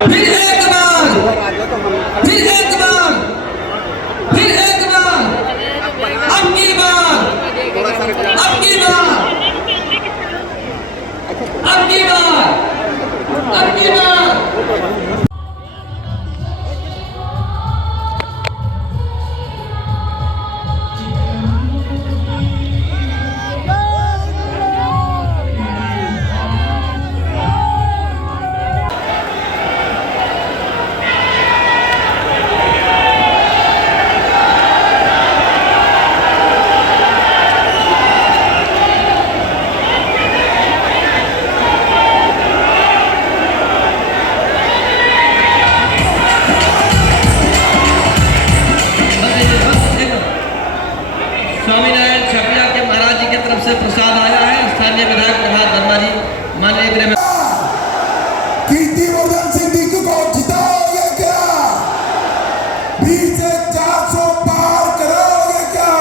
फिर एक बार, फिर एक बार, फिर एक बार, अब की बार, अब की बार, अब की बार, अब की बार। स्वामीनारायण छपलिया के महाराज जी की तरफ से प्रसाद आया है। स्थानीय विधायक प्रभात वर्मा जी, माननीय गृह कीर्तिवर्धन सिद्दीकी को जिताओगे क्या? 20 से 400 पार करोगे क्या?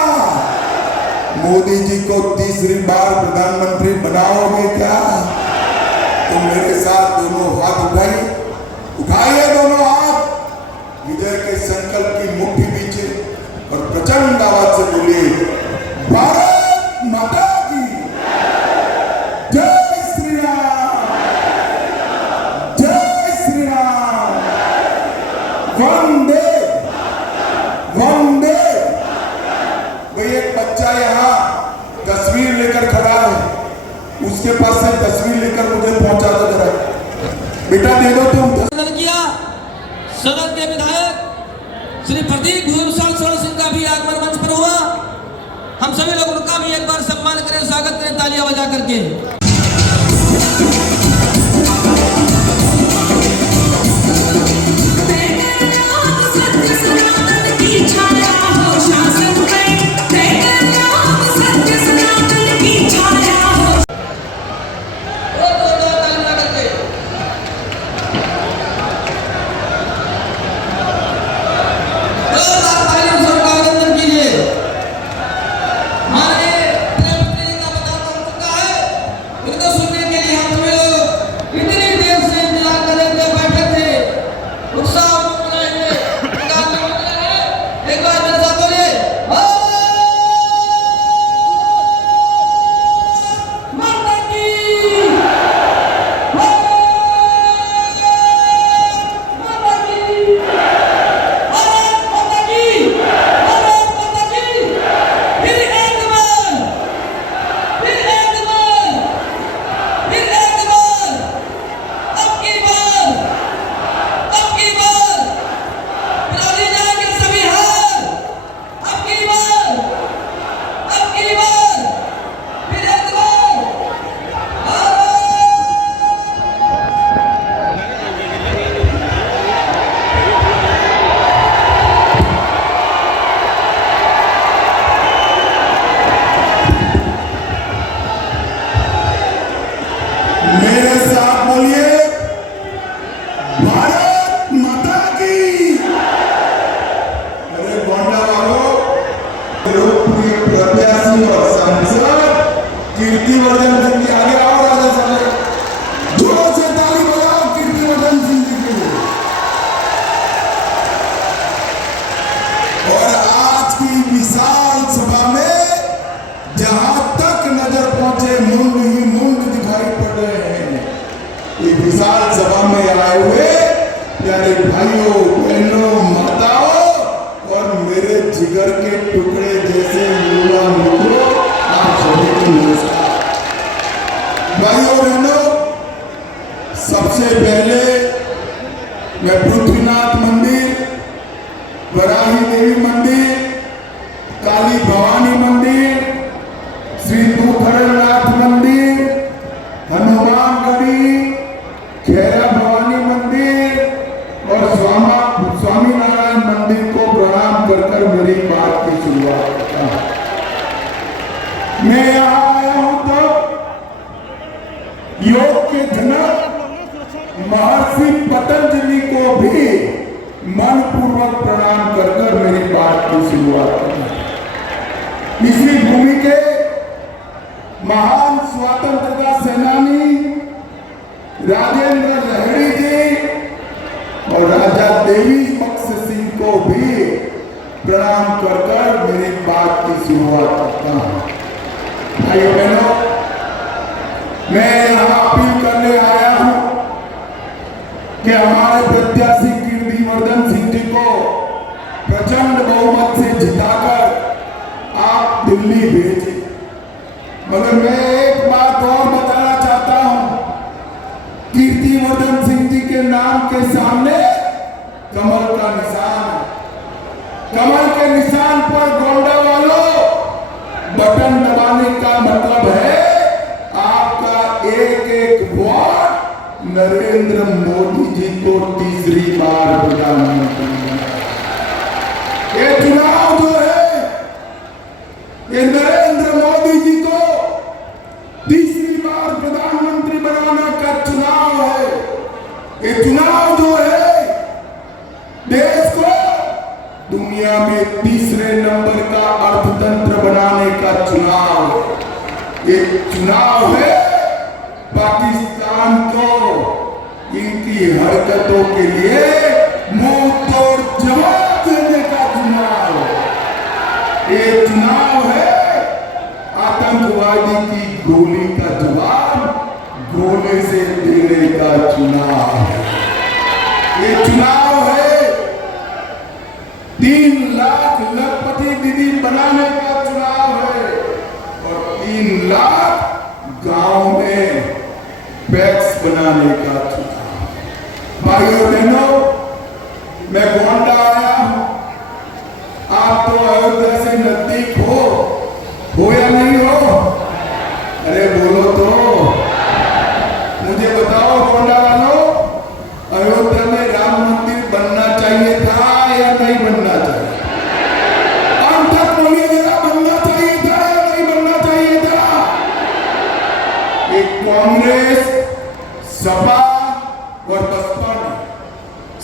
मोदी जी को तीसरी बार प्रधानमंत्री बनाओगे क्या? तो मेरे साथ दोनों हाथ उठाइए दोनों हाथ, विजय के संकल्प की मुट्ठी पीछे और प्रचंड आवाज से बोलिए, भारत माता की जय श्री राम, जय श्री राम, वंदे वंदे। भाई एक बच्चा यहाँ तस्वीर लेकर खड़ा है, उसके पास से तस्वीर लेकर मुझे पहुंचा दो जरा, बेटा दे दो तुम। किया सदन के विधायक श्री प्रतीक भूषण सिंह का भी आगमन मंच पर हुआ। हम सभी लोग उनका भी एक बार सम्मान करें, स्वागत करें तालियां बजा करके। और राजा देवी बख्श सिंह को भी प्रणाम कर कर मेरी बात की शुरुआत करता हूं। भाइयों बहनों, मैं यहां अपील करने आया हूं कि हमारे प्रत्याशी कीर्तिवर्धन सिंह जी को प्रचंड बहुमत से जिताकर आप दिल्ली भेजें। मगर मैं एक बात और बताना चाहता हूं, कीर्तिवर्धन सिंह जी के नाम के सामने कमल का निशान है। कमल के निशान पर गोंडा वालों बटन दबाने का मतलब है आपका एक एक वोट नरेंद्र मोदी जी को तीसरी बार प्रधानमंत्री बनाना। ये चुनाव जो है ये नरेंद्र मोदी जी को तीसरी बार प्रधानमंत्री बनाने का चुनाव है। ये चुनाव जो है देश को दुनिया में तीसरे नंबर का अर्थतंत्र बनाने का चुनाव है। ये चुनाव है पाकिस्तान को इनकी हरकतों के लिए मुंह तोड़ जवाब देने का चुनाव है। ये चुनाव है आतंकवादी की गोली का जवाब गोले से देने का चुनाव है। ये चुनाव है 3 लाख लखपति दीदी बनाने का चुनाव है और 3 लाख गांव में पैक्स बनाने का चुनाव। भाइयों बहनों, मैं गोंडा आया हूं। आप तो अयोध्या से नजदीक हो या नहीं हो? अरे बोलो तो, मुझे बताओ गोंडा वालों, अयोध्या में राम मंदिर बनना चाहिए था या नहीं बनना चाहिए? अंत तक बोलिएगा, बनना चाहिए था या नहीं बनना चाहिए था? एक कांग्रेस, सपा और बसपा ने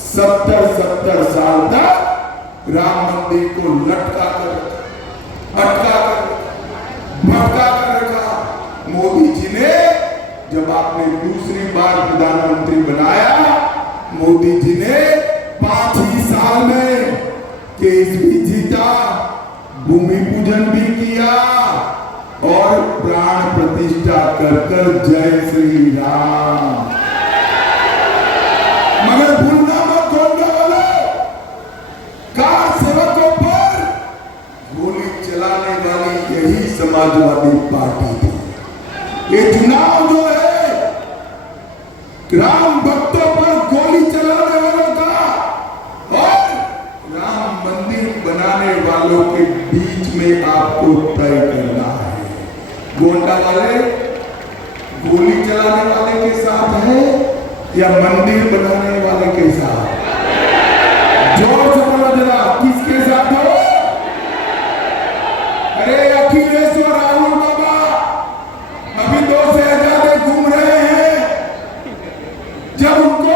70 साल तक राम मंदिर को लटका कर रखा, अटका कर रखा, भटका कर रखा। मोदी जी ने जब आपने दूसरी बार प्रधानमंत्री बनाया, मोदी जी ने 5 ही साल में केस भी जीता, भूमि पूजन भी किया और प्राण प्रतिष्ठा कर कर जय श्री राम। मगर भूलना मत गोंडा वालों, कार सेवकों पर गोली चलाने वाली यही समाजवादी पार्टी थी। ये चुनाव जो है राम भक्तों पर गोली चलाने वालों का और राम मंदिर बनाने वालों के बीच में आपको तय करना है। गोंडा वाले गोली चलाने वाले के साथ है या मंदिर बनाने वाले के साथ? जोर से बोलो जरा, किसके साथ हो? अरे अखिलेश और राहुल बाबा अभी 2 शहजादे घूम रहे हैं। जब उनको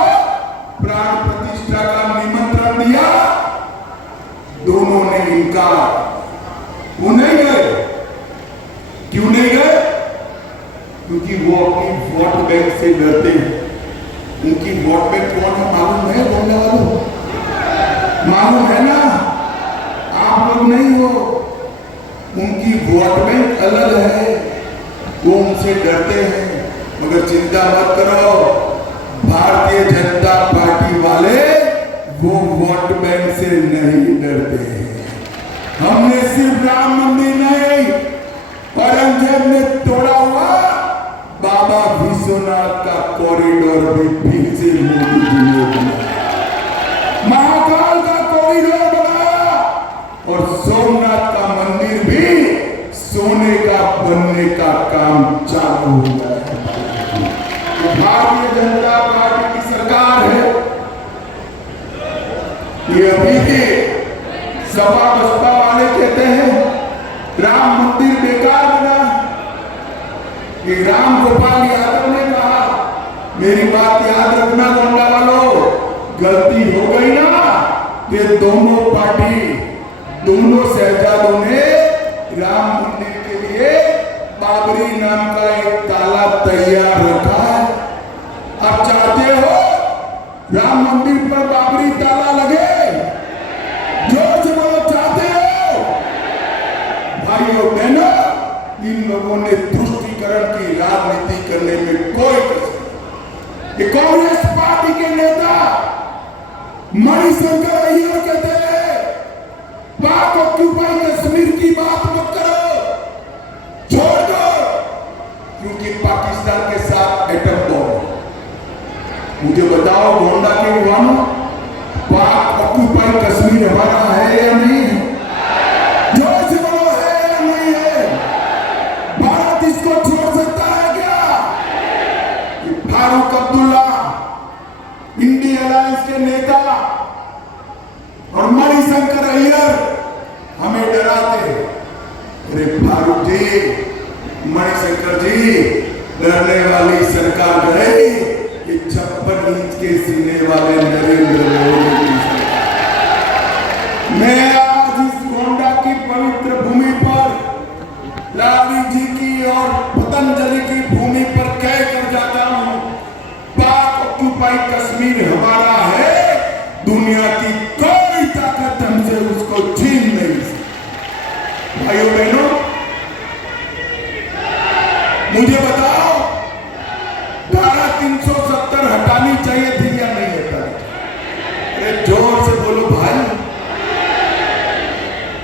प्राण प्रतिष्ठा का निमंत्रण दिया, दोनों ने इनकार। वो नहीं गए। क्यों नहीं गए? क्योंकि वो अपनी वोट बैंक से डरते हैं। उनकी वोट बैंक कौन है मालूम है गोंडा वालों? मालूम है ना? आप लोग नहीं हो। उनकी वोट बैंक अलग है, वो उनसे डरते हैं। मगर चिंता मत करो, भारतीय जनता पार्टी वाले वो वोट बैंक से नहीं डरते हैं। हमने सिर्फ राम मंदिर नहीं, औरंगजेब ने तोड़ा हुआ बाबा विश्वनाथ का कॉरिडोर भी फिर से मोदी जी ने बनाया, महाकाल का कॉरिडोर बनाया और सोमनाथ का मंदिर भी सोने का बनने का काम चालू हो गया है। भारतीय जनता पार्टी की सरकार है। ये अभी के सपा बसपा वाले कहते हैं राम मंदिर बेकार बना। ये राम गोपाल यादव ने कहा, मेरी बात याद रखना गोंडा वालों, गलती हो गई ना कि दोनों पार्टी, दोनों शहजादों ने राम मंदिर के लिए बाबरी नाम का एक ताला तैयार रखा है। आप चाहते हो राम मंदिर पर बाबरी ताला लगे, जोर से बोलो चाहते हो? भाइयों बहनों, इन लोगों ने तुष्टीकरण की राजनीति करने में कोई कसर नहीं। ये कांग्रेस पार्टी के नेता मणिशंकर अय्यर कहते हैं पाक ऑक्यूपाई कश्मीर की बात मत करो, छोड़ दो, क्योंकि पाकिस्तान के साथ एटम बम। मुझे बताओ गोंडा के युवाओं, पाक ऑक्यूपाई कश्मीर हमारा है या नहीं है? जोर से बोलो, है या नहीं है? भारत इसको छोड़ सकता है क्या? फारूक अब्दुल्ला, इंडिया अलायंस के नेता, और मणिशंकर अय्यर हमें डराते हैं। अरे फारूक जी, मणिशंकर जी, डरने वाली सरकार गई, ये 56 इंच के सीने वाले नरेंद्र मोदी की सरकार। मैं आज इस गोंडा की पवित्र भूमि पर लाली जी की और पतंजलि की भूमि पर कह कर जाता हूं, पाक ऑक्यूपाई कश्मीर हमारा है, दुनिया की कोई ताकत हमसे उसको छीन नहीं सकती। भाइयों बहनों, मुझे बताओ, धारा 370 हटानी चाहिए थी या नहीं हटानी चाहिए? अरे जोर से बोलो भाई।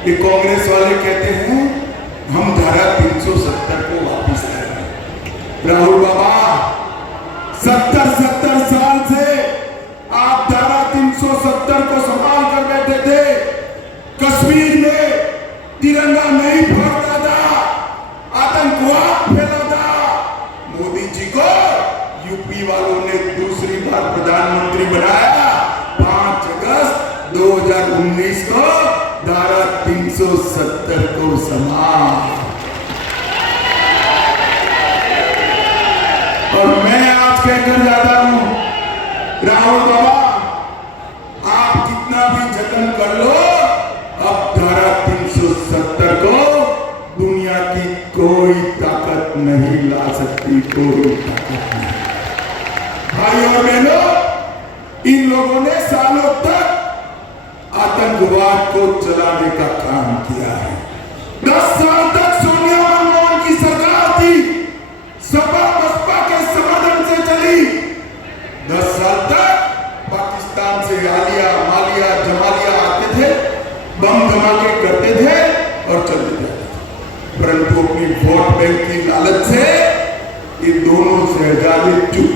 ये कांग्रेस वाले कहते हैं हम धारा 370 को वापस लाएंगे। राहुल बाबा, 70 साल से आप धारा 370 को संभाल कर बैठे थे। कश्मीर में तिरंगा नहीं फहरता था, आतंकवाद फैला था। मोदी जी को यूपी वालों ने दूसरी बार प्रधानमंत्री बनाया। 5 अगस्त 2019 को धारा 370 को समाप्त। और मैं आज कहकर जाता हूं, राहुल बाबा, आप कितना भी जतन कर लो, अब धारा 370 को दुनिया की कोई ताकत नहीं ला सकती, कोई ताकत नहीं। भाइयों और बहनों, इन लोगों ने सालों तक आतंकवाद को चलाने का काम किया है। 10 साल तक सोनिया मनमोहन की सरकार थी, सपा बसपा के समर्थन से चली। 10 साल तक पाकिस्तान से आलिया मालिया जमालिया आते थे, बम धमाके करते थे और चले जाते थे। परंतु अपनी वोट बैंक की लालच से ये दोनों शहजादे चुप।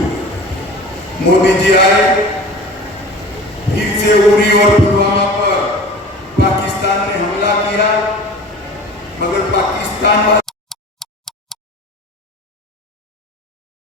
मोदी जी आए, फिर से उरी और